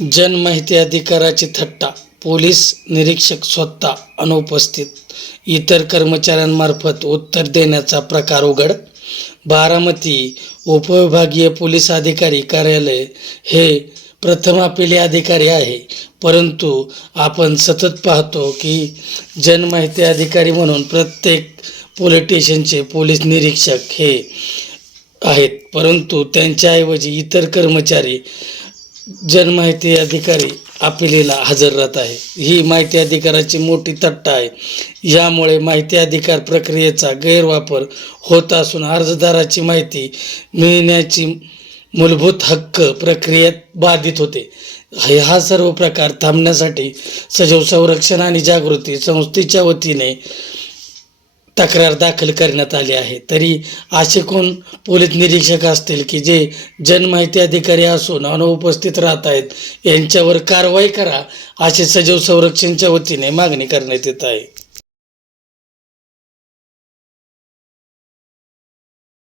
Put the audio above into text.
जनमाहिती अधिकाराची थट्टा पोलीस निरीक्षक स्वतः अनुपस्थित. इतर कर्मचाऱ्यांमार्फत उत्तर देण्याचा प्रकार उघड. बारामती उपविभागीय पोलीस अधिकारी कार्यालय हे प्रथम आपले अधिकारी आहे. परंतु आपण सतत पाहतो की जनमाहिती अधिकारी म्हणून प्रत्येक पोलीस स्टेशनचे पोलीस निरीक्षक हे आहेत. परंतु त्यांच्याऐवजी इतर कर्मचारी जनमाहिती अधिकारी अपिलीला हजर राहत आहे. ही माहिती अधिकाराची मोठी तट्टा आहे. यामुळे माहिती अधिकार प्रक्रियेचा गैरवापर होत असून अर्जदाराची माहिती मिळण्याची मूलभूत हक्क प्रक्रियेत बाधित होते. हा सर्व प्रकार थांबण्यासाठी सजीव संरक्षण आणि जागृती संस्थेच्या वतीने तक्रार दाखल करण्यात आली आहे. तरी असे कोण पोलीस निरीक्षक असतील की जे जनमाहिती अधिकारी असून अनुपस्थित राहत आहेत यांच्यावर कारवाई करा असे सजीव संरक्षणच्या वतीने मागणी करण्यात येत आहे.